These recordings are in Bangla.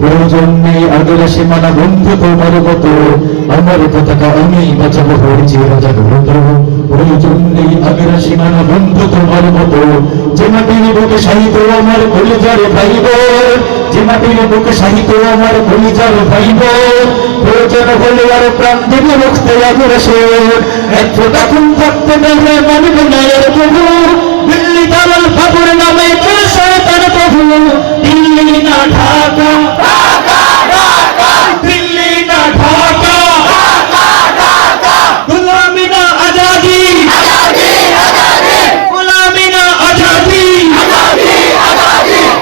প্রয়োজন নেই আগের সীমানা বন্ধু তোমার মতো আমার পতাকা আমি বাঁচাবো হয়েছি রাজাগ্রত প্রয়োজন নেই আগের সীমানা বন্ধু তোমার মতো যে মাটির বুকে সাহিত্য আমার কলিজার ভাইব যে মাটির বুকে সাহিত্য আমার কলিজার ভাইব প্রয়োজন হলে আর প্রাণ দেবে রক্তে আগ্রাসন এক ফোঁটা খুন থাকতে দেবে মানব নায়ের প্রভু দিল্লি দালাল বাবুর নামে শয়তান প্রভু দিল্লি না ঢাকা দিল্লি না ঢাকা গোলামি না আজাদি গোলামি না আজাদি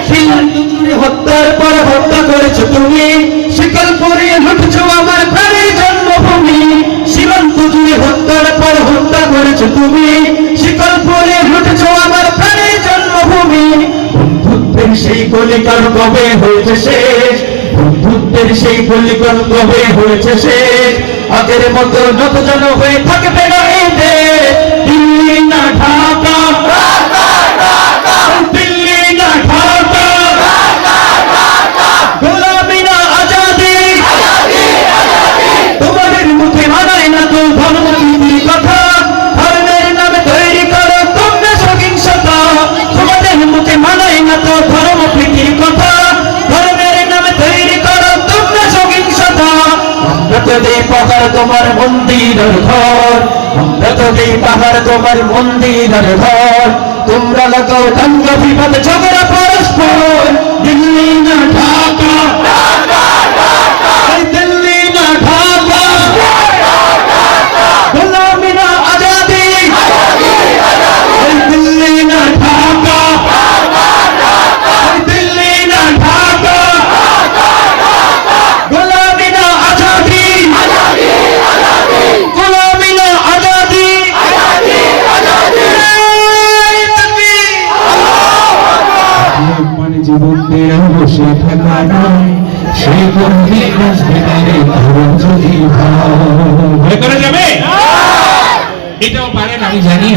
সিদ্ধান্ত জুড়ে হত্যার পর হত্যা করেছো তুমি শিকল পরিয়ে লুটেছো আমার প্রাণের জন্মভূমি সীমান্ত জুড়ে হত্যার পর হত্যা করেছো তুমি শিকল পরিয়ে লুটেছো আমার প্রাণের জন্মভূমি বন্ধুত্বের সেই কলিকাল কবে হয়েছে শেষ বন্ধুত্বের সেই কলিকাল কবে হয়েছে শেষ আগের মতো নত জন হয়ে থাকবে না এই দেশ দিল্লি না ঢাকা দিল্লি না ঢাকা গোলামি না আজাদি তোমাদের মুখে মানায় না তো ধর্মনীতির কথা ধর্মের নামে তৈরি করো তোমরা সহিংসতা তোমাদের মুখে মানায় না তো ধর্মপ্রীতির কথা ধর্মের নামে তৈরি করো তোমরা সহিংসতা আমরা তো দেই পাহাড় তোমার মন্দিরের ঘর আমরা তো দেই পাহাড় তোমার মন্দিরের ঘর তোমরা লাগাও দাঙ্গা বিবাদ ঝগড়া পরস্পর দিল্লি না ঢাকা দিল্লি না ঢাকা গোলামি না আজাদি দিল্লি না ঢাকা দিল্লি না ঢাকা গোলামি না আজাদি গোলামি না আজাদি মানে জীবন দিয়ে বসে থাকা নয় সেই বন্ধে বসবে না রে যদি ভয় করা যাবে এটাও পারেন আমি জানি।